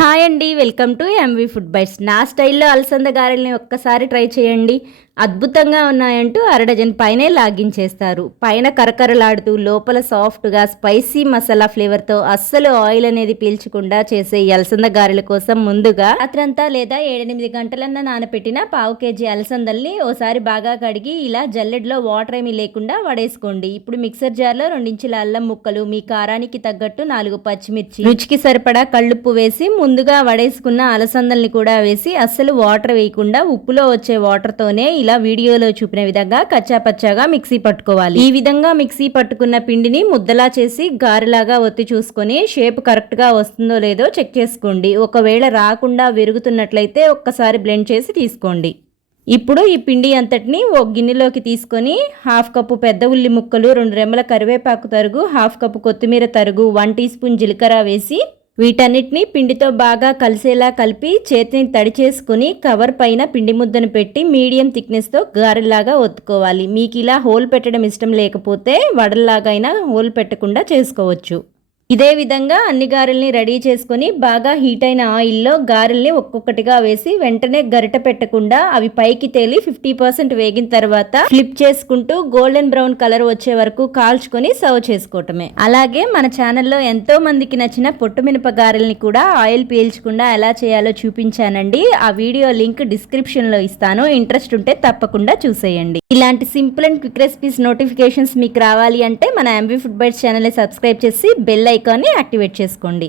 Hi అండి, welcome to MV food bites. నా స్టైల్లో అలసంద గారెల్ని ఒక్కసారి ట్రై చేయండి. అద్భుతంగా ఉన్నాయంటూ అరడజన్ పైనే లాగించేస్తారు. పైన కరకరలాడుతూ లోపల సాఫ్ట్గా స్పైసీ మసాలా ఫ్లేవర్తో అస్సలు ఆయిల్ అనేది పీల్చకుండా చేసే ఈ అలసంద గారెల కోసం ముందుగా రాత్రంతా లేదా 7-8 గంటలన్నా నానపెట్టిన పావు కేజీ అలసందల్ని ఓసారి బాగా కడిగి ఇలా జల్లెడలో వాటర్ ఏమీ లేకుండా వడేసుకోండి. ఇప్పుడు మిక్సర్ జార్లో 2 ఇంచుల అల్లం ముక్కలు, మీ కారానికి తగ్గట్టు 4 పచ్చిమిర్చి, రుచికి సరిపడా కళ్ళుప్పు వేసి ముందుగా వడేసుకున్న అలసందల్ని కూడా వేసి అస్సలు వాటర్ వేయకుండా ఉప్పులో వచ్చే వాటర్తోనే ఇలా వీడియోలో చూపిన విధంగా కచ్చాపచ్చాగా మిక్సీ పట్టుకోవాలి. ఈ విధంగా మిక్సీ పట్టుకున్న పిండిని ముద్దలా చేసి గారెలాగా ఒత్తి చూసుకొని షేప్ కరెక్ట్ గా వస్తుందో లేదో చెక్ చేసుకోండి. ఒకవేళ రాకుండా విరుగుతున్నట్లయితే ఒక్కసారి బ్లెండ్ చేసి తీసుకోండి. ఇప్పుడు ఈ పిండి అంతటిని ఒక గిన్నెలోకి తీసుకొని 1/2 కప్పు పెద్ద ఉల్లి ముక్కలు, 2 రెమ్మల కరివేపాకు తరుగు, 1/2 కప్పు కొత్తిమీర తరుగు, 1 టీ స్పూన్ జీలకర్ర వేసి వీటన్నిటిని పిండితో బాగా కలిసేలా కలిపి చేతిని తడి చేసుకుని కవర్ పైన పిండి ముద్దను పెట్టి మీడియం థిక్నెస్తో గారెలాగా ఒత్తుకోవాలి. మీకు ఇలా హోల్ పెట్టడం ఇష్టం లేకపోతే వడల్లాగా అయినా హోల్ పెట్టకుండా చేసుకోవచ్చు. ఇదే విధంగా అన్ని గారెల్ని రెడీ చేసుకొని బాగా హీట్ అయిన ఆయిల్లో గారెల్ని ఒక్కొక్కటిగా వేసి వెంటనే గరిట పెట్టకుండా అవి పైకి తేలి 50% వేగిన తర్వాత ఫ్లిప్ చేసుకుంటూ గోల్డెన్ బ్రౌన్ కలర్ వచ్చే వరకు కాల్చుకొని సర్వ్ చేసుకోవటమే. అలాగే మన ఛానల్లో ఎంతో మందికి నచ్చిన పొట్టు మినప గారెల్ని కూడా ఆయిల్ పీల్చకుండా ఎలా చేయాలో చూపించానండి. ఆ వీడియో లింక్ డిస్క్రిప్షన్ లో ఇస్తాను. ఇంట్రెస్ట్ ఉంటే తప్పకుండా చూసేయండి. ఇలాంటి simple and quick recipes notifications మీకు రావాలి అంటే మన ఎంవి ఫుడ్ బైట్స్ ఛానల్ని సబ్స్క్రైబ్ చేసి బెల్ ఐకాన్ని యాక్టివేట్ చేసుకోండి.